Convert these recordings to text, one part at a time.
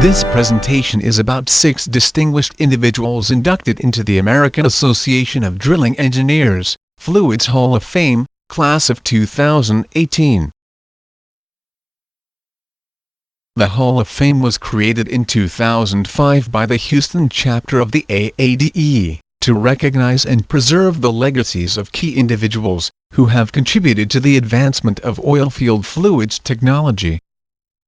This presentation is about 6 distinguished individuals inducted into the American Association of Drilling Engineers, Fluids Hall of Fame, Class of 2018. The Hall of Fame was created in 2005 by the Houston chapter of the AADE, to recognize and preserve the legacies of key individuals who have contributed to the advancement of oilfield fluids technology.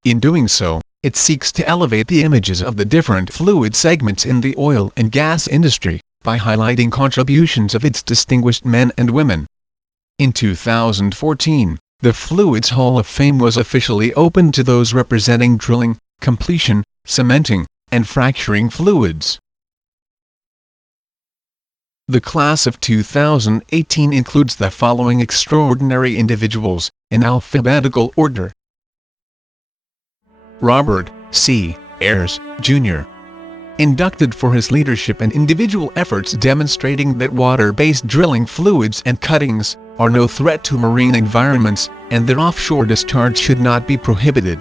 In doing so, it seeks to elevate the images of the different fluid segments in the oil and gas industry, by highlighting contributions of its distinguished men and women. In 2014, the Fluids Hall of Fame was officially opened to those representing drilling, completion, cementing, and fracturing fluids. The class of 2018 includes the following extraordinary individuals, in alphabetical order. Robert C. Ayers, Jr. Inducted for his leadership and individual efforts demonstrating that water-based drilling fluids and cuttings are no threat to marine environments, and that offshore discharge should not be prohibited.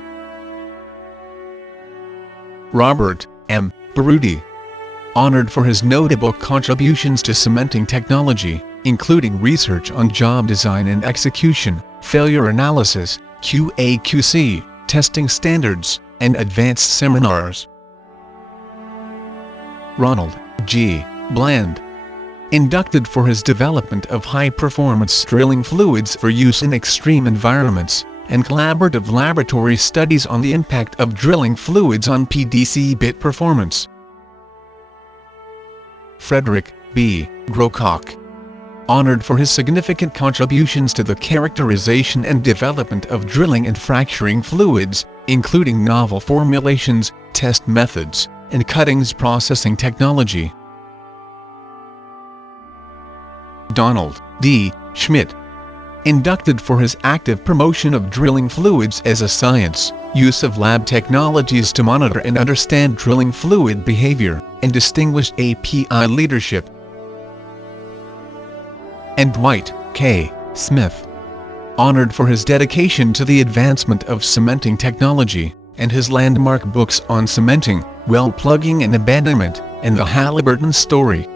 Robert M. Baruti. Honored for his notable contributions to cementing technology, including research on job design and execution, failure analysis, QA/QC, testing standards, and advanced seminars. Ronald G. Bland. Inducted for his development of high-performance drilling fluids for use in extreme environments, and collaborative laboratory studies on the impact of drilling fluids on PDC bit performance. Frederick B. Grocock. Honored for his significant contributions to the characterization and development of drilling and fracturing fluids, including novel formulations, test methods, and cuttings processing technology. Donald D. Schmidt. Inducted for his active promotion of drilling fluids as a science, use of lab technologies to monitor and understand drilling fluid behavior, and distinguished API leadership. And Dwight K. Smith. Honored for his dedication to the advancement of cementing technology, and his landmark books on cementing, well plugging and abandonment, and the Halliburton story.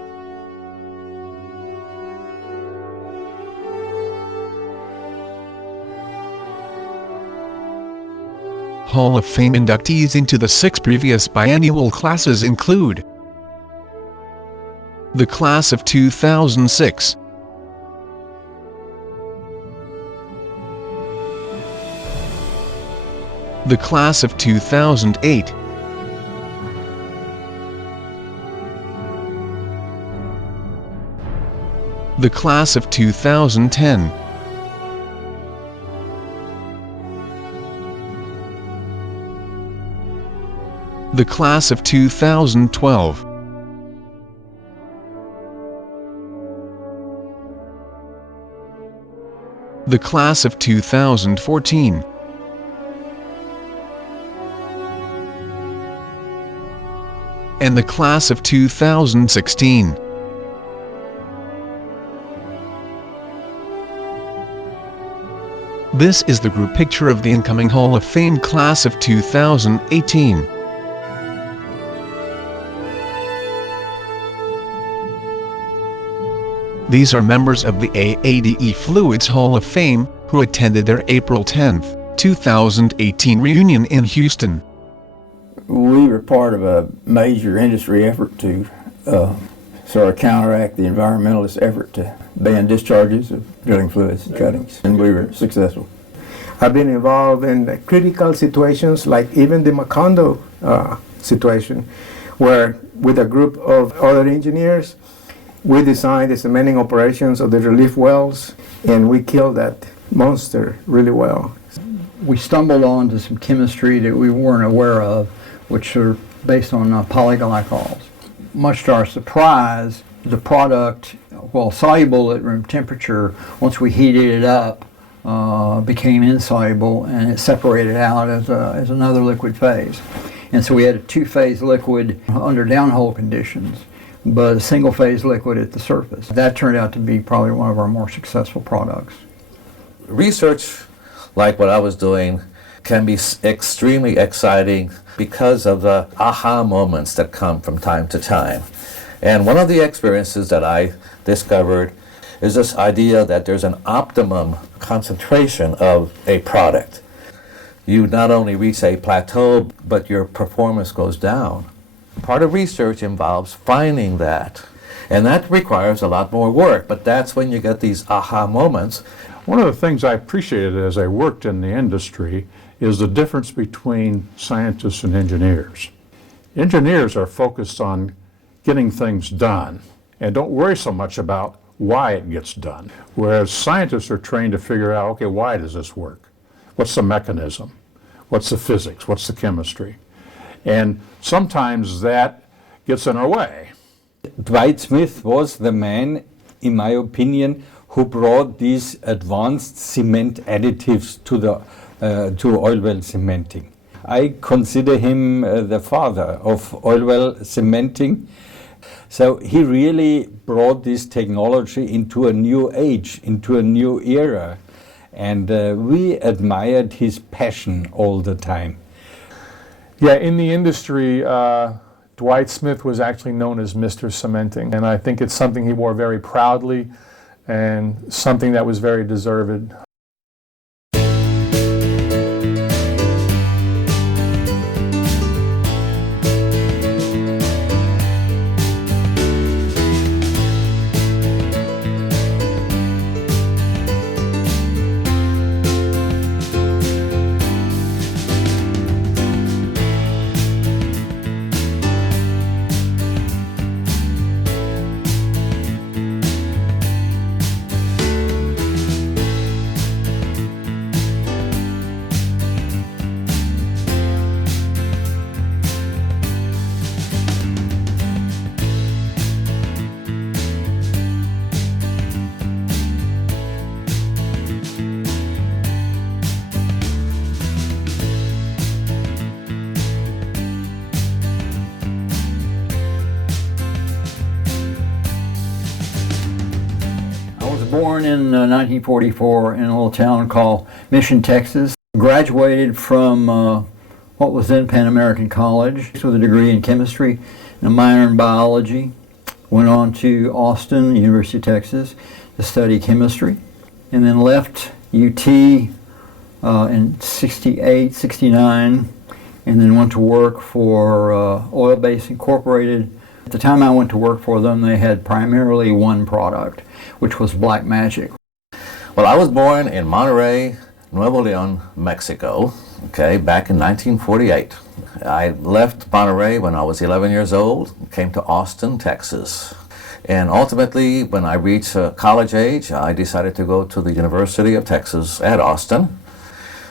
Hall of Fame inductees into the 6 previous biennial classes include the class of 2006, the class of 2008, the class of 2010, the class of 2012, the class of 2014, and the class of 2016. This is the group picture of the incoming Hall of Fame class of 2018. These are members of the AADE Fluids Hall of Fame, who attended their April 10, 2018 reunion in Houston. We were part of a major industry effort to sort of counteract the environmentalist effort to ban discharges of drilling fluids and cuttings, and we were successful. I've been involved in critical situations like even the Macondo situation, where with a group of other engineers, we designed the cementing operations of the relief wells, and we killed that monster really well. We stumbled onto some chemistry that we weren't aware of, which are based on polyglycols. Much to our surprise, the product, while soluble at room temperature, once we heated it up, became insoluble, and it separated out as another liquid phase. And so we had a 2-phase liquid under downhole conditions, but a single-phase liquid at the surface. That turned out to be probably one of our more successful products. Research like what I was doing can be extremely exciting because of the aha moments that come from time to time. And one of the experiences that I discovered is this idea that there's an optimum concentration of a product. You not only reach a plateau, but your performance goes down. Part of research involves finding that. And that requires a lot more work, but that's when you get these aha moments. One of the things I appreciated as I worked in the industry is the difference between scientists and engineers. Engineers are focused on getting things done and don't worry so much about why it gets done. Whereas scientists are trained to figure out, okay, why does this work? What's the mechanism? What's the physics? What's the chemistry? And sometimes that gets in our way. Dwight Smith was the man, in my opinion, who brought these advanced cement additives to oil well cementing. I consider him the father of oil well cementing. So he really brought this technology into a new age, into a new era. And we admired his passion all the time. Yeah, in the industry, Dwight Smith was actually known as Mr. Cementing. And I think it's something he wore very proudly and something that was very deserved. Born in 1944 in a little town called Mission, Texas. Graduated from what was then Pan American College with a degree in chemistry and a minor in biology. Went on to Austin, University of Texas, to study chemistry, and then left UT in 68, 69, and then went to work for Oil Base Incorporated. At the time I went to work for them, they had primarily one product, which was Black Magic. Well, I was born in Monterrey, Nuevo Leon, Mexico, okay, back in 1948. I left Monterrey when I was 11 years old, came to Austin, Texas. And ultimately, when I reached college age, I decided to go to the University of Texas at Austin.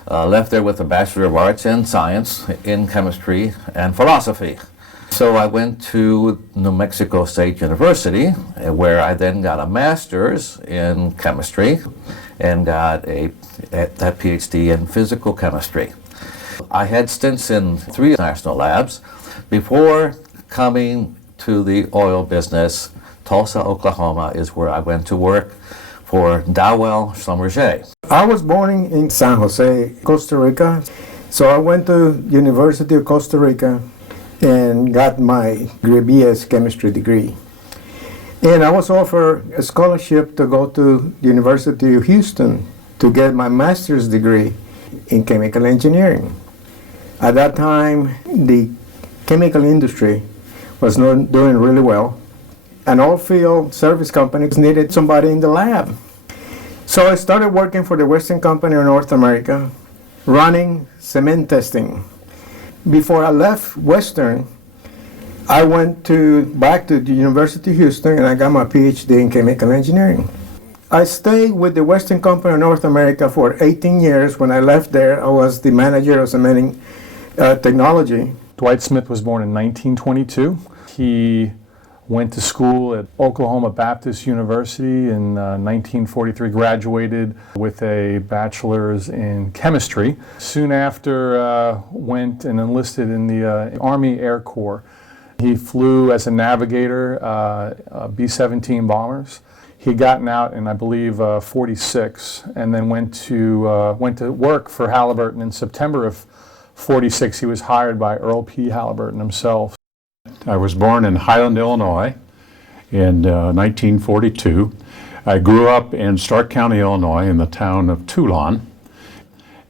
Left there with a Bachelor of Arts in Science in Chemistry and Philosophy. So I went to New Mexico State University, where I then got a master's in chemistry and got that PhD in physical chemistry. I had stints in 3 national labs before coming to the oil business. Tulsa, Oklahoma is where I went to work for Dowell Schlumberger. I was born in San Jose, Costa Rica. So I went to University of Costa Rica and got my BS chemistry degree. And I was offered a scholarship to go to the University of Houston to get my master's degree in chemical engineering. At that time, the chemical industry was not doing really well, and all field service companies needed somebody in the lab. So I started working for the Western Company of North America, running cement testing. Before I left Western, I went back to the University of Houston and I got my PhD in chemical engineering. I stayed with the Western Company of North America for 18 years. When I left there, I was the manager of cementing technology. Dwight Smith was born in 1922. He went to school at Oklahoma Baptist University in 1943, graduated with a bachelor's in chemistry. Soon after, went and enlisted in the Army Air Corps. He flew as a navigator B-17 bombers. He had gotten out in, I believe, 46, and then went to work for Halliburton in September of 46. He was hired by Earl P. Halliburton himself. I was born in Highland, Illinois in 1942. I grew up in Stark County, Illinois, in the town of Toulon.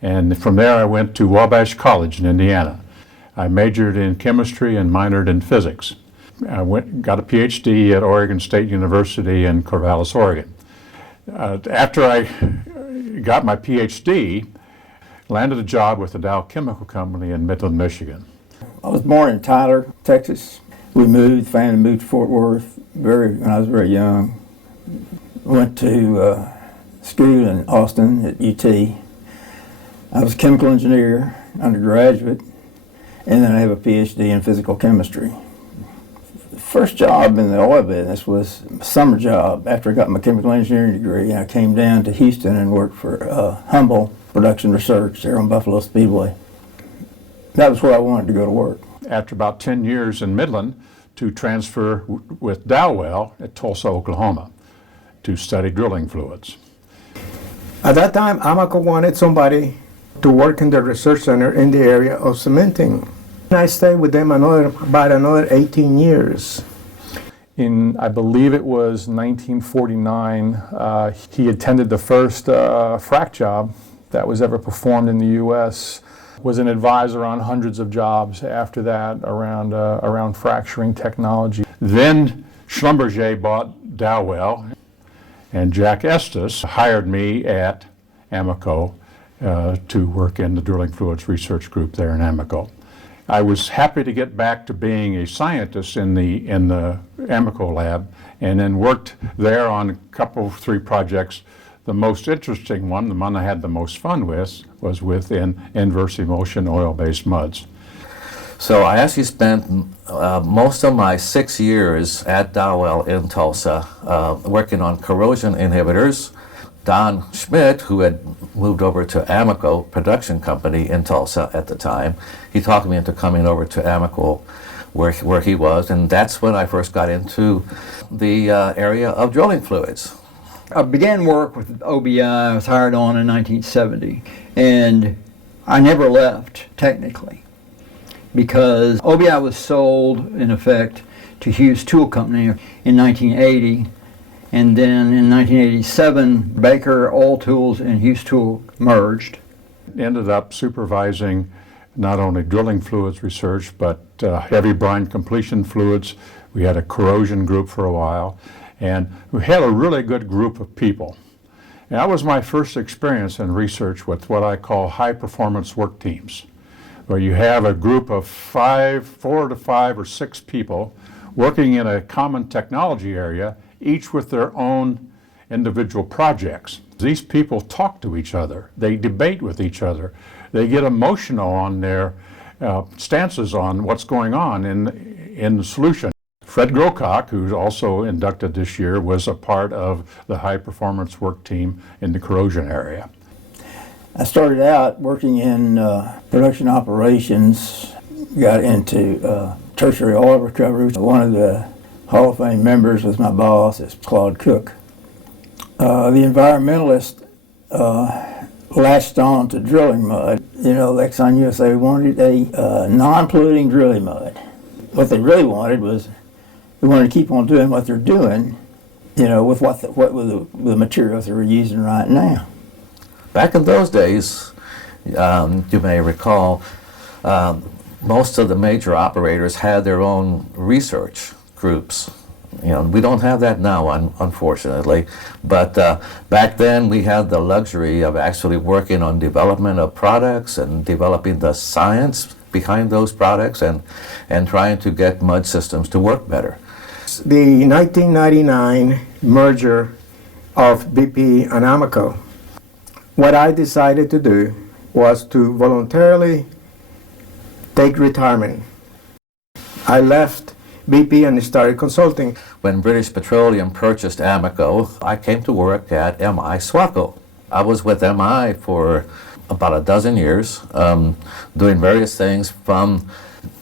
And from there I went to Wabash College in Indiana. I majored in chemistry and minored in physics. I got a PhD at Oregon State University in Corvallis, Oregon. After I got my PhD, landed a job with the Dow Chemical Company in Midland, Michigan. I was born in Tyler, Texas. We moved, family moved to Fort Worth when I was very young. Went to school in Austin at UT. I was a chemical engineer, undergraduate, and then I have a PhD in physical chemistry. The first job in the oil business was a summer job after I got my chemical engineering degree. I came down to Houston and worked for Humble Production Research there on Buffalo Speedway. That was where I wanted to go to work. After about 10 years in Midland, to transfer with Dowell at Tulsa, Oklahoma, to study drilling fluids. At that time, Amoco wanted somebody to work in the research center in the area of cementing. I stayed with them about another 18 years. In, I believe it was 1949, he attended the first frac job that was ever performed in the U.S., was an advisor on hundreds of jobs after that around fracturing technology. Then Schlumberger bought Dowell, and Jack Estes hired me at Amoco to work in the drilling fluids research group there in Amoco. I was happy to get back to being a scientist in the Amoco lab, and then worked there on a couple, 3 projects. The most interesting one, the one I had the most fun with, was within inverse emulsion oil-based muds. So I actually spent most of my 6 years at Dowell in Tulsa working on corrosion inhibitors. Don Schmidt, who had moved over to Amoco Production Company in Tulsa at the time, he talked me into coming over to Amoco where he was, and that's when I first got into the area of drilling fluids. I began work with OBI. I was hired on in 1970, and I never left, technically, because OBI was sold, in effect, to Hughes Tool Company in 1980, and then in 1987, Baker Oil Tools and Hughes Tool merged. Ended up supervising not only drilling fluids research, but heavy brine completion fluids. We had a corrosion group for a while, and we had a really good group of people. And that was my first experience in research with what I call high-performance work teams, where you have a group of 4 to 5 or 6 people working in a common technology area, each with their own individual projects. These people talk to each other, they debate with each other, they get emotional on their stances on what's going on in the solution. Fred Grocock, who's also inducted this year, was a part of the high performance work team in the corrosion area. I started out working in production operations, got into tertiary oil recovery. One of the Hall of Fame members was my boss, it's Claude Cook. The environmentalist latched on to drilling mud. You know, Exxon USA wanted a non-polluting drilling mud. What they really wanted was they wanted to keep on doing what they're doing, you know, with what the materials they were using right now. Back in those days, you may recall, most of the major operators had their own research groups. You know, we don't have that now, unfortunately, but back then we had the luxury of actually working on development of products and developing the science behind those products and trying to get mud systems to work better. The 1999 merger of BP and Amoco, what I decided to do was to voluntarily take retirement. I left BP and started consulting. When British Petroleum purchased Amoco, I came to work at MI Swaco. I was with MI for about a dozen years, doing various things from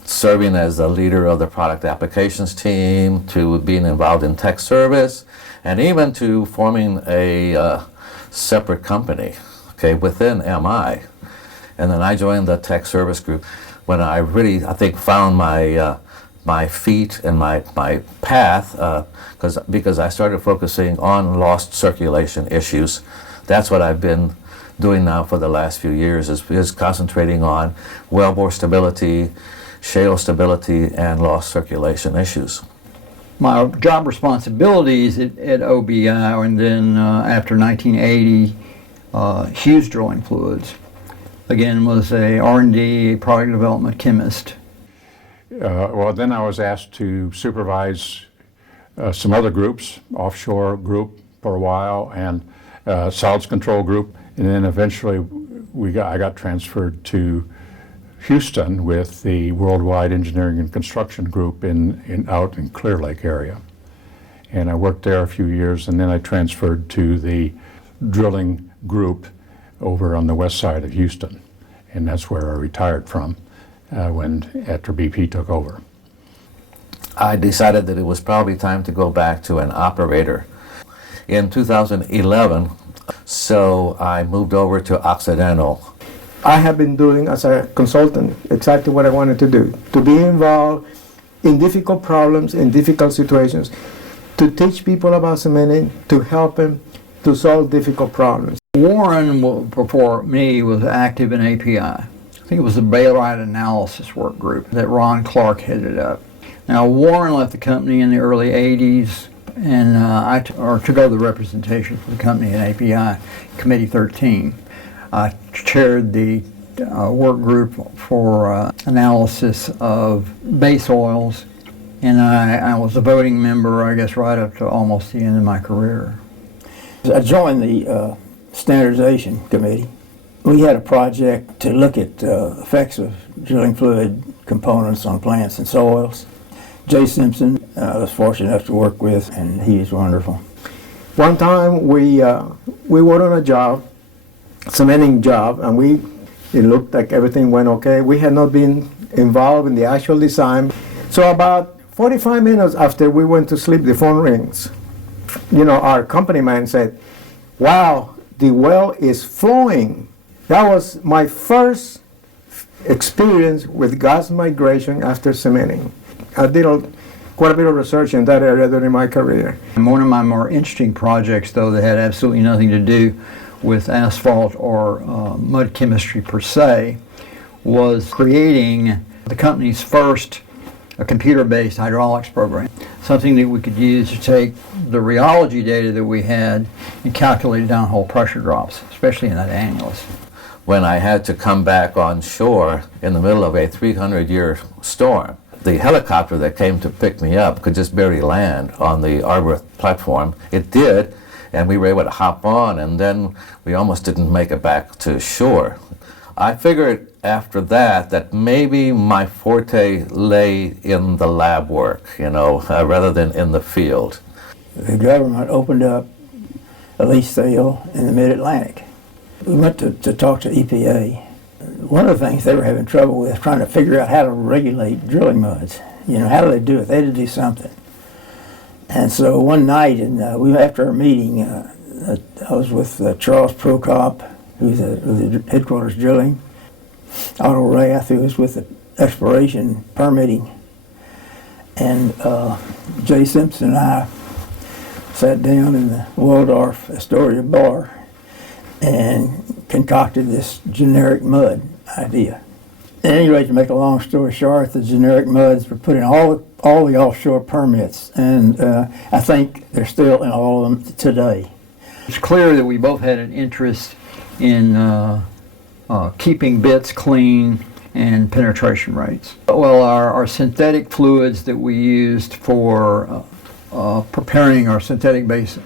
serving as the leader of the product applications team to being involved in tech service. and even to forming a separate company, okay, within MI. And then I joined the tech service group when I really, I think, found my feet and my path, because I started focusing on lost circulation issues. That's what I've been doing now for the last few years, is concentrating on wellbore stability, shale stability, and lost circulation issues. My job responsibilities at OBI, and then after 1980, Hughes Drilling Fluids, again, was a R&D, product development chemist. Well, then I was asked to supervise some other groups, offshore group for a while, and solids control group, and then eventually I got transferred to Houston with the Worldwide Engineering and Construction Group out in Clear Lake area. And I worked there a few years, and then I transferred to the drilling group over on the west side of Houston. And that's where I retired from after BP took over. I decided that it was probably time to go back to an operator in 2011, so I moved over to Occidental. I have been doing as a consultant exactly what I wanted to do, to be involved in difficult problems, in difficult situations, to teach people about cementing, to help them to solve difficult problems. Warren, before me, was active in API. I think it was the Bayrite Analysis Work Group that Ron Clark headed up. Now, Warren left the company in the early 80s, and I took over the representation for the company at API, Committee 13. I chaired the work group for analysis of base oils, and I was a voting member, I guess, right up to almost the end of my career. I joined the standardization committee. We had a project to look at effects of drilling fluid components on plants and soils. Jay Simpson I was fortunate enough to work with, and he is wonderful. One time we were on a job, cementing job, and it looked like everything went okay. We had not been involved in the actual design. So about 45 minutes after we went to sleep, the phone rings. You know, our company man said, "Wow, the well is flowing." That was my first experience with gas migration after cementing. I did quite a bit of research in that area during my career. And one of my more interesting projects, though, that had absolutely nothing to do with asphalt or mud chemistry per se, was creating the company's first computer-based hydraulics program, something that we could use to take the rheology data that we had and calculate downhole pressure drops, especially in that annulus. When I had to come back on shore in the middle of a 300-year storm, the helicopter that came to pick me up could just barely land on the Arbor platform. It did, and we were able to hop on, and then we almost didn't make it back to shore. I figured after that maybe my forte lay in the lab work, rather than in the field. The government opened up a lease sale in the mid-Atlantic. We went to talk to EPA. One of the things they were having trouble with trying to figure out how to regulate drilling muds. How do they do it? They had to do something. And so one night, after our meeting, I was with Charles Prokop, who's with the headquarters drilling, Otto Rath, who was with the exploration permitting, and Jay Simpson and I sat down in the Waldorf Astoria bar and concocted this generic mud idea. At any rate, to make a long story short, the generic muds were put in all the offshore permits, and I think they're still in all of them today. It's clear that we both had an interest in keeping bits clean and penetration rates. Well, our synthetic fluids that we used for preparing our synthetic base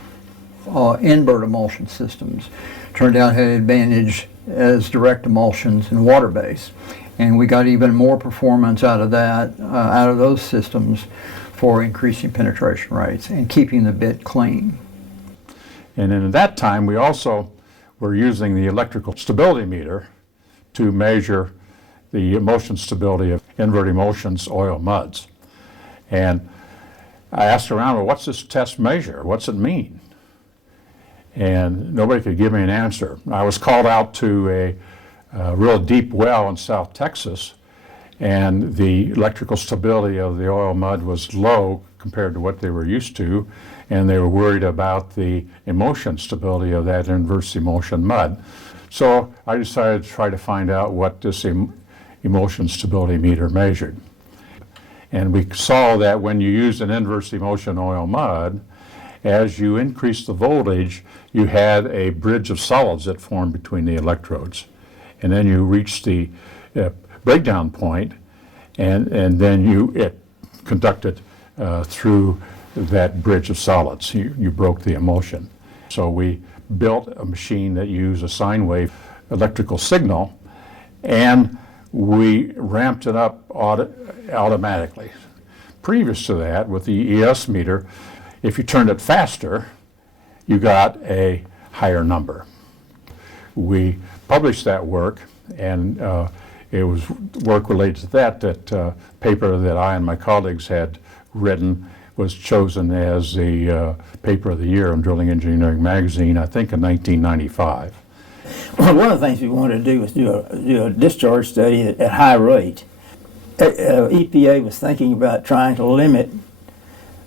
invert emulsion systems turned out had advantage as direct emulsions in water base. And we got even more performance out of that, out of those systems for increasing penetration rates and keeping the bit clean. And then at that time, we also were using the electrical stability meter to measure the emulsion stability of invert emulsions oil muds. And I asked around, well, what's this test measure? What's it mean? And nobody could give me an answer. I was called out to a real deep well in South Texas, and the electrical stability of the oil mud was low compared to what they were used to, and they were worried about the emulsion stability of that inverse emulsion mud. So I decided to try to find out what this emulsion stability meter measured. And we saw that when you used an inverse emulsion oil mud, as you increased the voltage, you had a bridge of solids that formed between the electrodes. And then you reached the breakdown point, and then it conducted through that bridge of solids. You broke the emulsion. So we built a machine that used a sine wave electrical signal, and we ramped it up automatically. Previous to that, with the ES meter, if you turned it faster, you got a higher number. We published that work, and it was work related to that paper that I and my colleagues had written was chosen as the paper of the year in Drilling Engineering magazine, I think in 1995. Well, one of the things we wanted to do was do a discharge study at high rate. EPA was thinking about trying to limit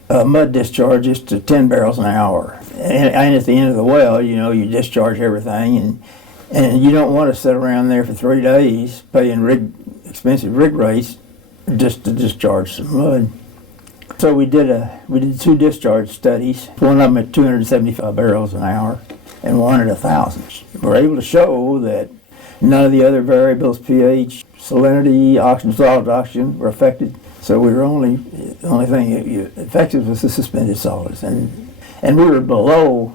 mud discharges to 10 barrels an hour. And at the end of the well, you know, you discharge everything, and you don't want to sit around there for 3 days paying expensive rig rates just to discharge some mud. So we did 2 discharge studies, one of them at 275 barrels an hour and one at 1,000. We're able to show that none of the other variables, pH, salinity, oxygen, solid oxygen, were affected. So the only thing that affected was the suspended solids, and we were below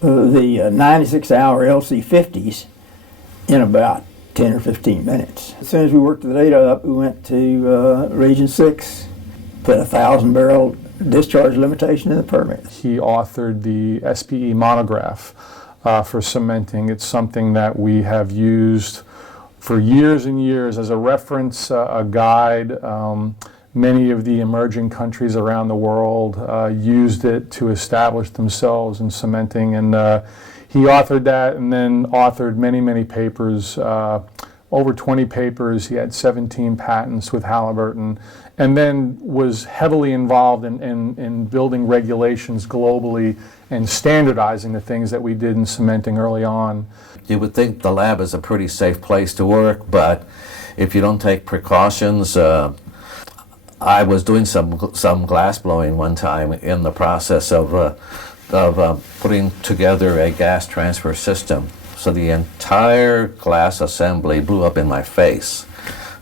the 96-hour LC50s in about 10 or 15 minutes. As soon as we worked the data up, we went to Region 6, put a 1,000-barrel discharge limitation in the permit. He authored the SPE monograph for cementing. It's something that we have used for years and years as a reference, a guide. Many of the emerging countries around the world used it to establish themselves in cementing, and he authored that and then authored many, many papers, over 20 papers. He had 17 patents with Halliburton, and then was heavily involved in building regulations globally and standardizing the things that we did in cementing early on. You would think the lab is a pretty safe place to work, but if you don't take precautions, I was doing some glass blowing one time in the process of putting together a gas transfer system. So the entire glass assembly blew up in my face.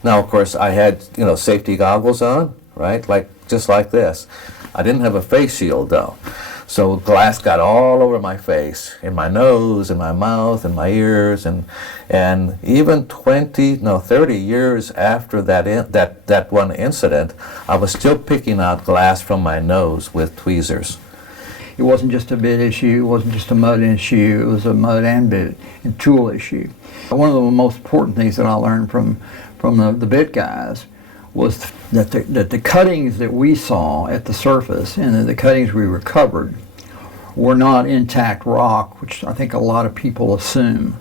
Now, of course, I had, safety goggles on, right? Just like this. I didn't have a face shield though. So glass got all over my face, in my nose, in my mouth, in my ears, and even 30 years after that one incident, I was still picking out glass from my nose with tweezers. It wasn't just a bit issue, it wasn't just a mud issue, it was a mud and bit and tool issue. One of the most important things that I learned from the bit guys was that the cuttings that we saw at the surface and the cuttings we recovered were not intact rock, which I think a lot of people assume.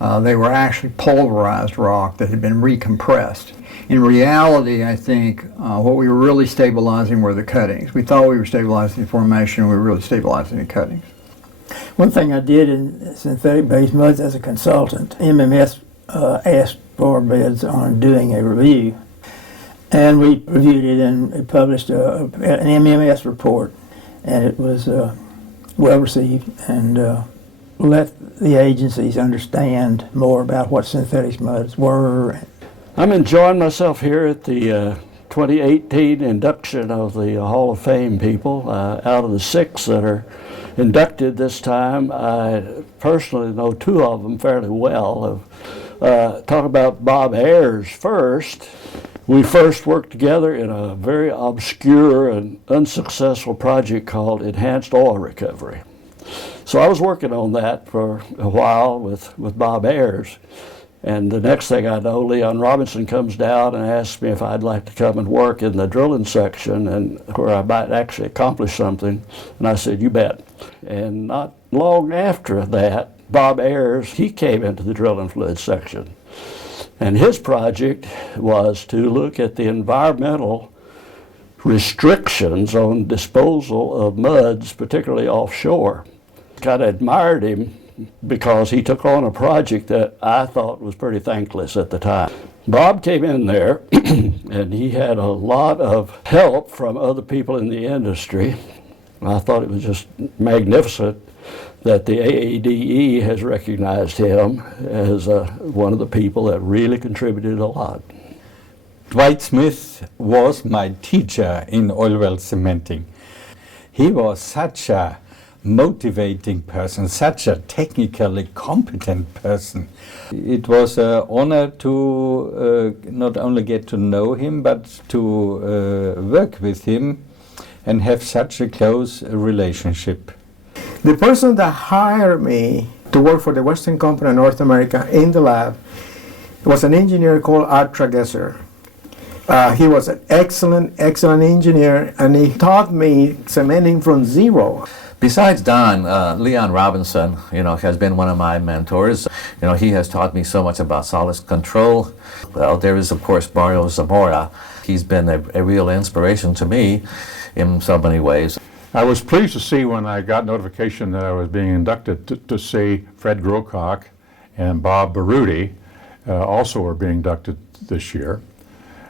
They were actually pulverized rock that had been recompressed. In reality, I think what we were really stabilizing were the cuttings. We thought we were stabilizing the formation, we were really stabilizing the cuttings. One thing I did in synthetic-based muds as a consultant, MMS asked for bids on doing a review. And we reviewed it and published an MMS report, and it was well received, and let the agencies understand more about what synthetic muds were. I'm enjoying myself here at the 2018 induction of the Hall of Fame people. Out of the 6 that are inducted this time, I personally know 2 of them fairly well. Talk about Bob Ayers first. We first worked together in a very obscure and unsuccessful project called Enhanced Oil Recovery. So I was working on that for a while with Bob Ayers. And the next thing I know, Leon Robinson comes down and asks me if I'd like to come and work in the drilling section and where I might actually accomplish something. And I said, you bet. And not long after that, Bob Ayers, he came into the drilling fluid section. And his project was to look at the environmental restrictions on disposal of muds, particularly offshore. Kind of admired him because he took on a project that I thought was pretty thankless at the time. Bob came in there and he had a lot of help from other people in the industry. I thought it was just magnificent that the AADE has recognized him as one of the people that really contributed a lot. Dwight Smith was my teacher in oil well cementing. He was such a motivating person, such a technically competent person. It was an honor to not only get to know him, but to work with him and have such a close relationship. The person that hired me to work for the Western Company of North America in the lab was an engineer called Art Tragesser. He was an excellent engineer, and he taught me cementing from zero. Besides Don, Leon Robinson, has been one of my mentors. He has taught me so much about solids control. Well, there is, of course, Mario Zamora. He's been a real inspiration to me in so many ways. I was pleased to see when I got notification that I was being inducted to see Fred Grocock and Bob Baruti also were being inducted this year.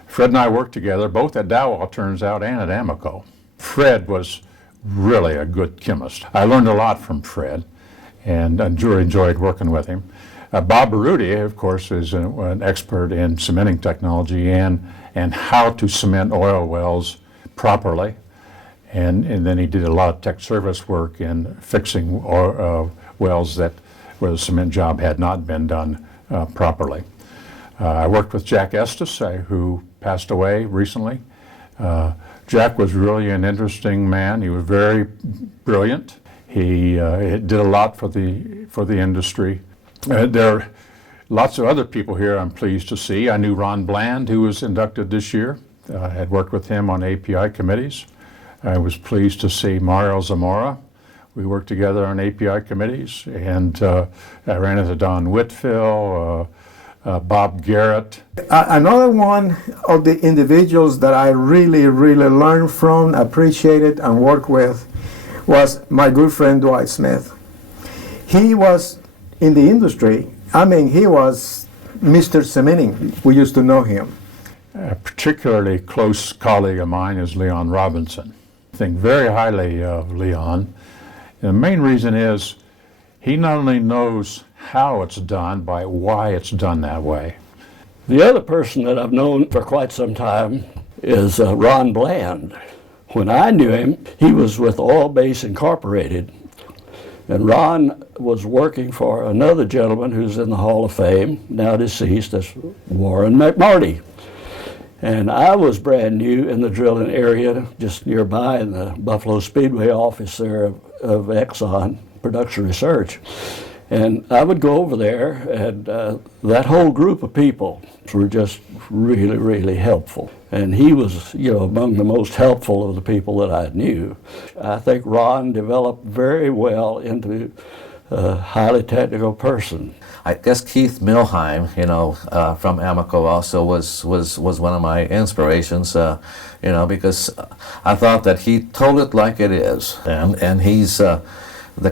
Fred and I worked together, both at Dowell, turns out, and at Amoco. Fred was really a good chemist. I learned a lot from Fred and enjoyed working with him. Bob Baruti, of course, is an expert in cementing technology and how to cement oil wells properly. And then he did a lot of tech service work in fixing wells where the cement job had not been done properly. I worked with Jack Estes, who passed away recently. Jack was really an interesting man. He was very brilliant. He did a lot for the industry. There are lots of other people here I'm pleased to see. I knew Ron Bland, who was inducted this year. I had worked with him on API committees. I was pleased to see Mario Zamora. We worked together on API committees, and I ran into Don Whitfield, Bob Garrett. Another one of the individuals that I really learned from, appreciated, and worked with was my good friend Dwight Smith. He was in the industry. He was Mr. Cementing. We used to know him. A particularly close colleague of mine is Leon Robinson. I think very highly of Leon. And the main reason is he not only knows how it's done, but why it's done that way. The other person that I've known for quite some time is Ron Bland. When I knew him, he was with Oil Base Incorporated. And Ron was working for another gentleman who's in the Hall of Fame, now deceased, that's Warren McMarty. And I was brand new in the drilling area, just nearby in the Buffalo Speedway office there of Exxon Production Research. And I would go over there, and that whole group of people were just really helpful. And he was, among the most helpful of the people that I knew. I think Ron developed very well into a highly technical person. I guess Keith Milheim, from Amoco also was one of my inspirations, because I thought that he told it like it is. And he's the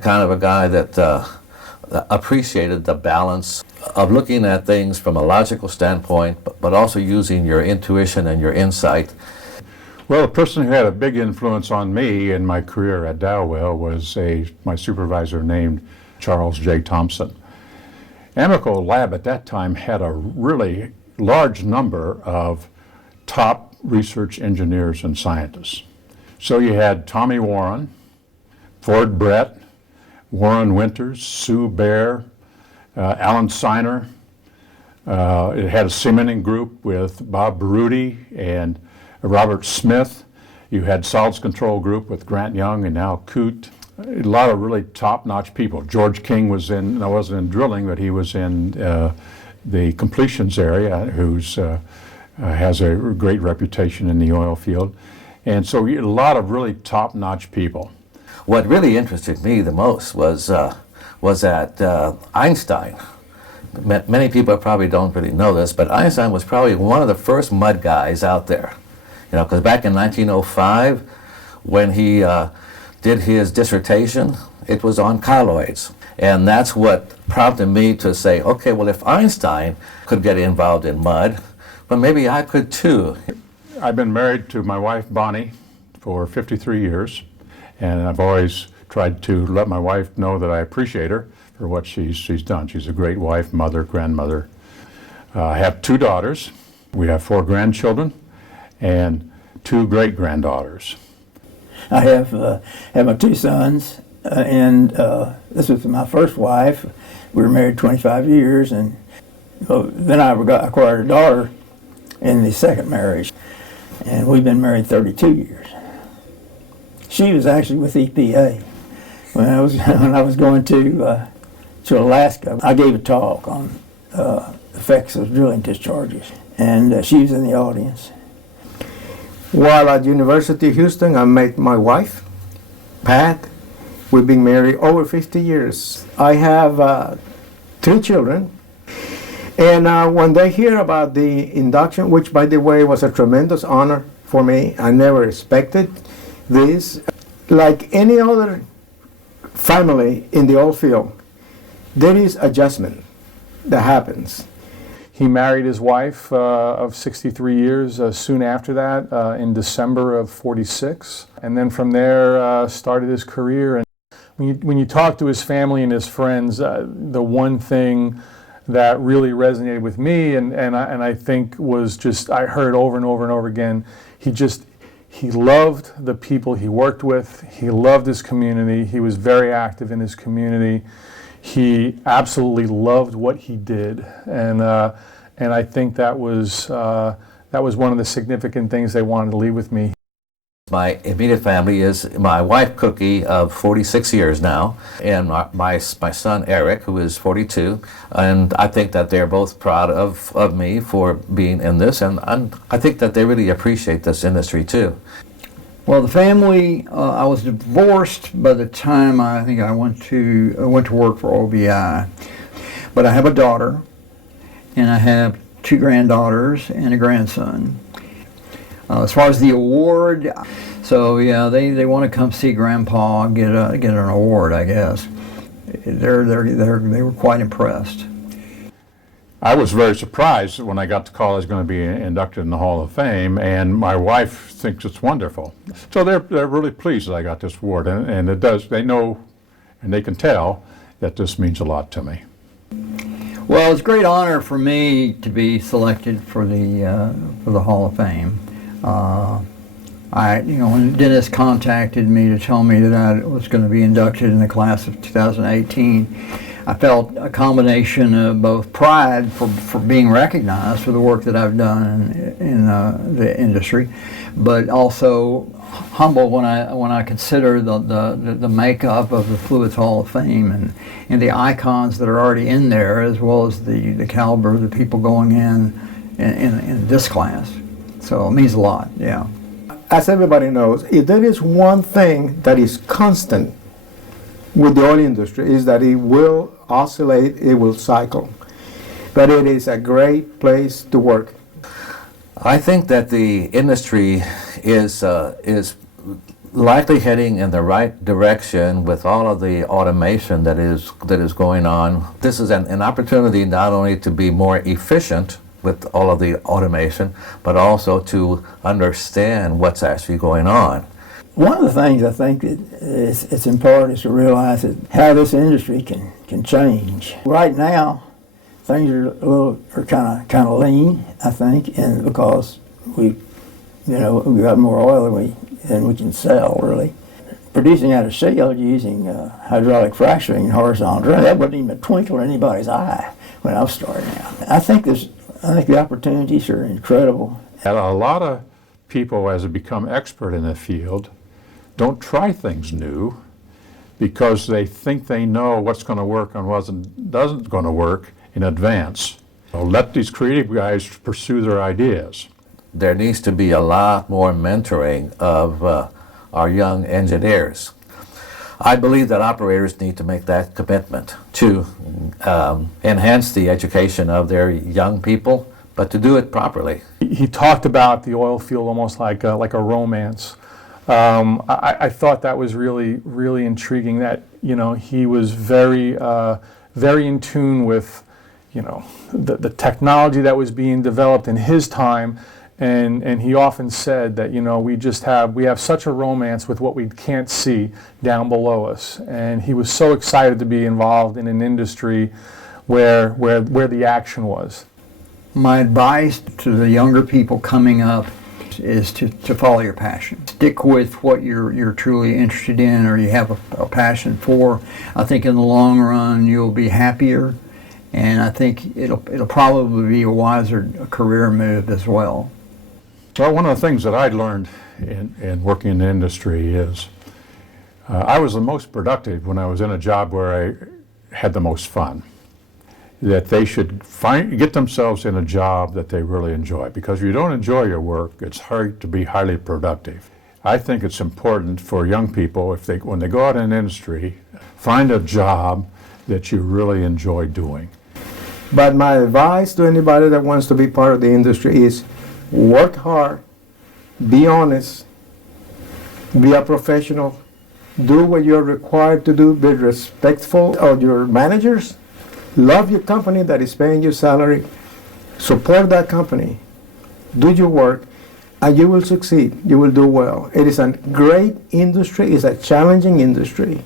kind of a guy that appreciated the balance of looking at things from a logical standpoint, but also using your intuition and your insight. Well, the person who had a big influence on me in my career at Dowell was my supervisor named Charles J. Thompson. Amoco Lab at that time had a really large number of top research engineers and scientists. So you had Tommy Warren, Ford Brett, Warren Winters, Sue Baer, Alan Seiner. It had a cementing group with Bob Baruti and Robert Smith. You had solids control group with Grant Young and Al Coote. A lot of really top-notch people. George King wasn't in drilling, but he was in the completions area, who's has a great reputation in the oil field. And so a lot of really top-notch people. What really interested me the most was that Einstein. Many people probably don't really know this, but Einstein was probably one of the first mud guys out there. You know, because back in 1905, when he did his dissertation, it was on colloids. And that's what prompted me to say, okay, well, if Einstein could get involved in mud, well, maybe I could too. I've been married to my wife, Bonnie, for 53 years, and I've always tried to let my wife know that I appreciate her for what she's done. She's a great wife, mother, grandmother. I have 2 daughters. We have 4 grandchildren and 2 great-granddaughters. I have my 2 sons, and this was my first wife. We were married 25 years, and then I acquired a daughter in the second marriage, and we've been married 32 years. She was actually with EPA. When I was going to Alaska, I gave a talk on effects of drilling discharges, and she was in the audience. While at University of Houston, I met my wife, Pat. We've been married over 50 years. I have 3 children. And when they hear about the induction, which by the way was a tremendous honor for me, I never expected this. Like any other family in the oil field, there is adjustment that happens. He married his wife of 63 years soon after that, in December of 46. And then from there started his career. And when you talk to his family and his friends, the one thing that really resonated with me and I think was just, I heard over and over and over again, he loved the people he worked with, he loved his community, he was very active in his community, he absolutely loved what he did, and I think that was one of the significant things they wanted to leave with me. My immediate family is my wife, Cookie, of 46 years now, and my son, Eric, who is 42, and I think that they're both proud of me for being in this, and I think that they really appreciate this industry too. Well, the family, I was divorced by the time I think I went to work for OBI, but I have a daughter, and I have 2 granddaughters and a grandson. As far as the award, so yeah, they want to come see Grandpa get an award, I guess. They were quite impressed. I was very surprised when I got to call I was going to be inducted in the Hall of Fame, and my wife thinks it's wonderful. So they're really pleased that I got this award, and it does. They know, and they can tell that this means a lot to me. Well, it's a great honor for me to be selected for the Hall of Fame. When Dennis contacted me to tell me that I was going to be inducted in the class of 2018, I felt a combination of both pride for being recognized for the work that I've done in the industry, but also humble when I consider the makeup of the Fluids Hall of Fame and the icons that are already in there, as well as the caliber of the people going in this class. So it means a lot, yeah. As everybody knows, if there is one thing that is constant with the oil industry, is that it will oscillate, it will cycle. But it is a great place to work. I think that the industry is likely heading in the right direction with all of the automation that is going on. This is an opportunity not only to be more efficient with all of the automation, but also to understand what's actually going on. One of the things I think that it's important is to realize that how this industry can change. Right now, things are kind of lean, I think, and because we got more oil than we can sell, really. Producing out of shale using hydraulic fracturing and horizontal drilling, that wasn't even a twinkle in anybody's eye when I was starting out. I think the opportunities are incredible. And a lot of people, as they become expert in the field, don't try things new because they think they know what's going to work and what doesn't going to work in advance. Let these creative guys pursue their ideas. There needs to be a lot more mentoring of our young engineers. I believe that operators need to make that commitment to enhance the education of their young people, but to do it properly. He talked about the oil field almost like a romance. I thought that was really intriguing. That he was very in tune with the technology that was being developed in his time. And he often said that we have such a romance with what we can't see down below us, and he was so excited to be involved in an industry where the action was. My advice to the younger people coming up is to follow your passion. Stick with what you're truly interested in or you have a passion for. I think in the long run you'll be happier, and I think it'll probably be a wiser career move as well. Well, one of the things that I learned in working in the industry is I was the most productive when I was in a job where I had the most fun. That they should get themselves in a job that they really enjoy, because if you don't enjoy your work, it's hard to be highly productive. I think it's important for young people, when they go out in industry, find a job that you really enjoy doing. But my advice to anybody that wants to be part of the industry is work hard, be honest, be a professional, do what you're required to do, be respectful of your managers, love your company that is paying you salary, support that company, do your work, and you will succeed. You will do well. It is a great industry. It's a challenging industry.